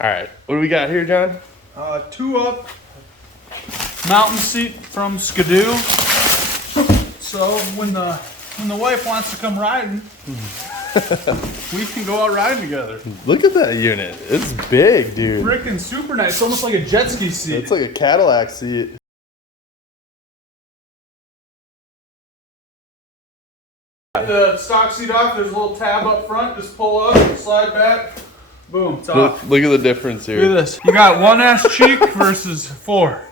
All right, what do we got here, John? 2-up mountain seat from Skidoo. So when the wife wants to come riding, we can go out riding together. Look at that unit. It's big, dude. Freaking super nice. It's almost like a jet ski seat. It's like a Cadillac seat. The stock seat off, there's a little tab up front. Just pull up, slide back, boom, it's off. Look at the difference here. Look at this. You got one ass cheek versus 4.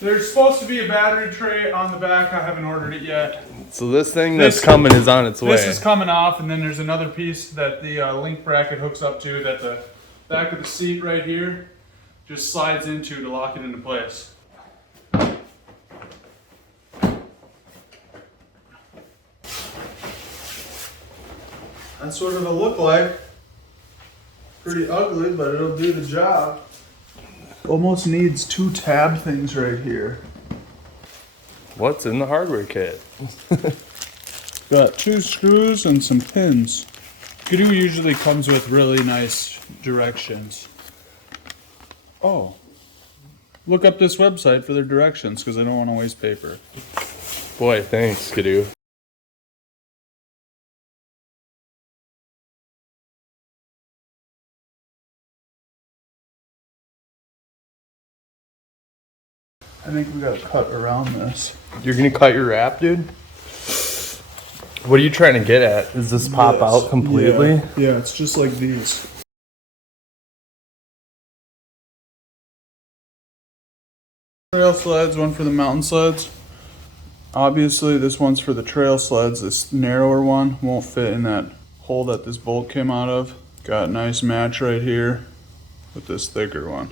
There's supposed to be a battery tray on the back. I haven't ordered it yet. So this thing that's coming is on its way. This is coming off, and then there's another piece that the link bracket hooks up to that the back of the seat right here just slides into to lock it into place. That's what it'll look like. Pretty ugly, but it'll do the job. Almost needs 2 tab things right here. What's in the hardware kit? Got 2 screws and some pins. Skidoo usually comes with really nice directions. Oh. Look up this website for their directions because I don't want to waste paper. Boy, thanks, Skidoo. I think we gotta cut around this. You're gonna cut your wrap, dude? What are you trying to get at? Does this pop out completely? Yeah, it's just like these. Trail sleds, one for the mountain sleds. Obviously, this one's for the trail sleds. This narrower one won't fit in that hole that this bolt came out of. Got a nice match right here with this thicker one.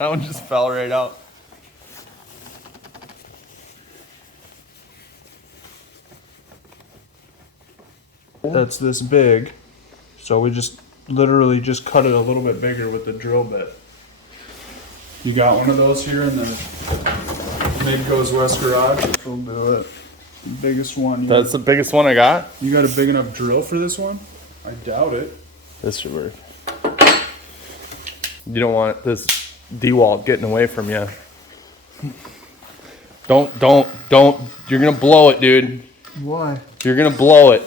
That one just fell right out. That's this big, so we just literally just cut it a little bit bigger with the drill bit. You got one of those here in the Mid Goes West garage? We'll do it. The biggest one. That's the biggest one I got? You got a big enough drill for this one? I doubt it. This should work. You don't want this DeWalt getting away from you. Don't. You're gonna blow it, dude. Why? You're gonna blow it.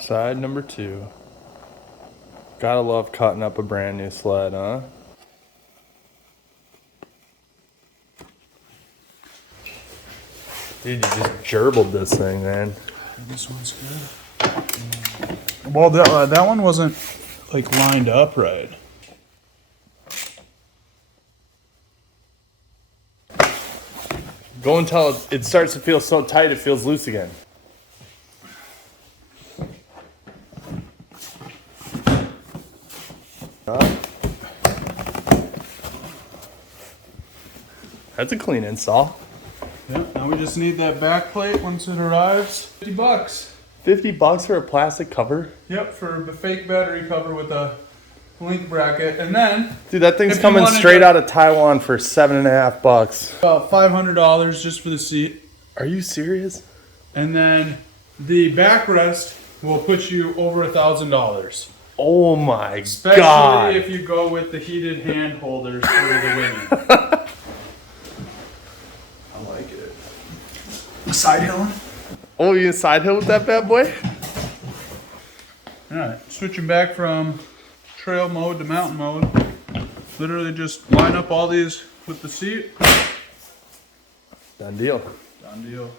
Side number 2. Gotta love cutting up a brand new sled, huh? Dude, you just gerbled this thing, man. This one's good. Well, that one wasn't like lined up right. Go until it starts to feel so tight it feels loose again. That's a clean install. Yeah, now we just need that back plate once it arrives. $50. $50 for a plastic cover? Yep, for the fake battery cover with a link bracket. And then, dude, that thing's coming straight out of Taiwan for $7.50. About $500 just for the seat. Are you serious? And then the backrest will put you over $1,000. Oh my Especially God. if you go with the heated hand holders for the women. I like it. Side hilling? Oh, you side hill with that bad boy? Alright, switching back from trail mode to mountain mode. Literally just line up all these with the seat. Done deal. Done deal.